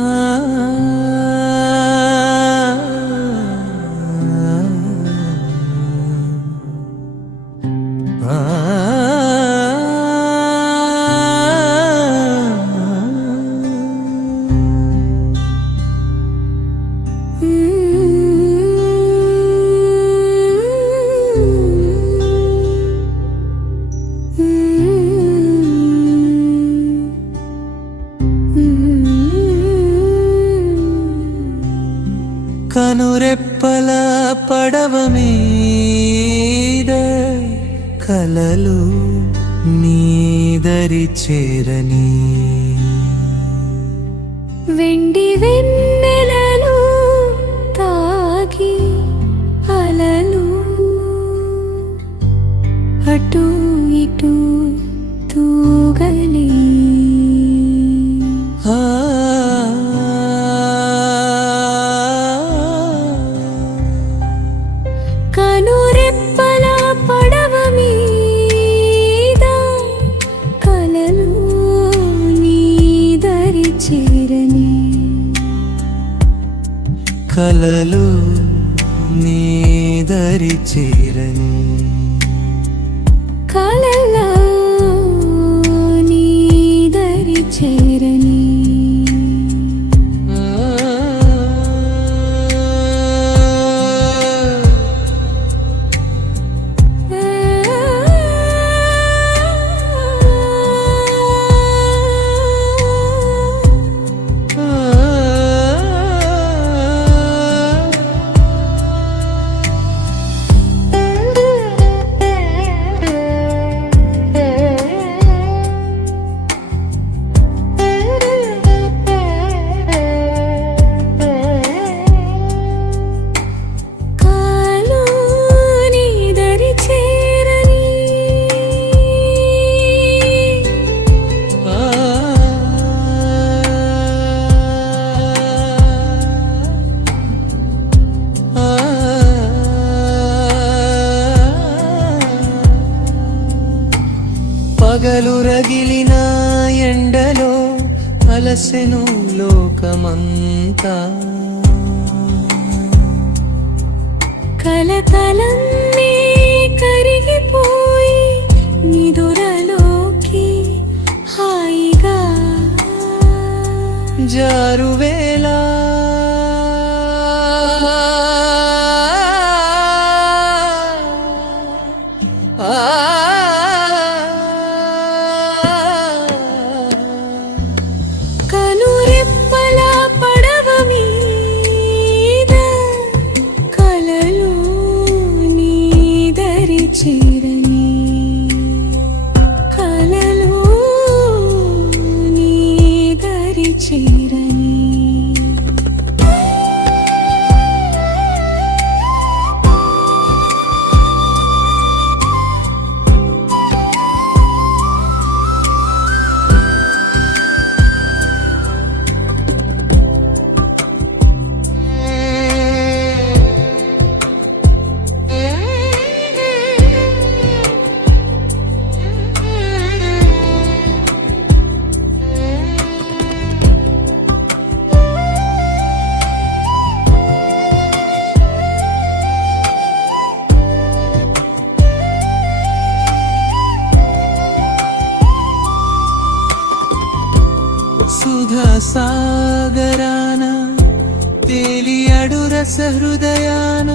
Ah కనురెప్పల పడవ మీద కలలు నీదరి చేరని వెండి వెన్నెలలు కలలు నీదరి చేరని. కలలో నీదరి చేరని. పగలు రగిలిన ఎండలో అలసెను లోకమంతా. కలతలన్నీ కరిగిపోయి నిదురలోకి హాయిగా. జారువేలా నీదరి సుధా సాగరాన తేలియడు రస హృదయాన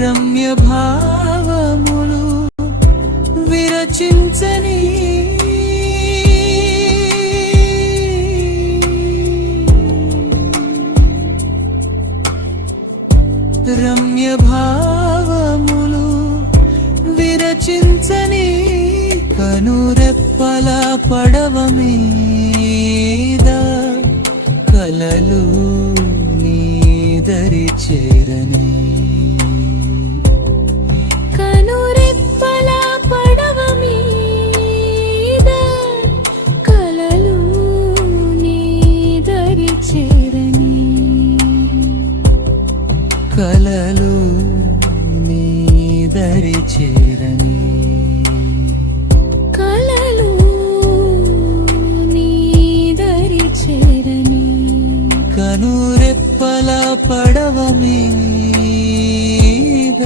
రమ్య భావములు విరచించని రమ్య భావములు విరచించని కనురెప్పల పడవమే కలలు నీదరి చేరని. కనురెప్పల పడవ మీద కలలు చేరని కలలు నీదరి చేరని. కలలు నీదరి చేరని కనురెప్పల పడవ మీద.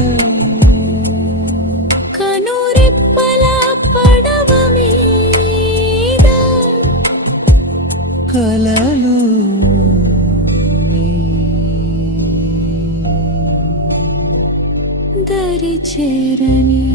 కనురెప్పల పడవ మీద. కలలు దరి చేరని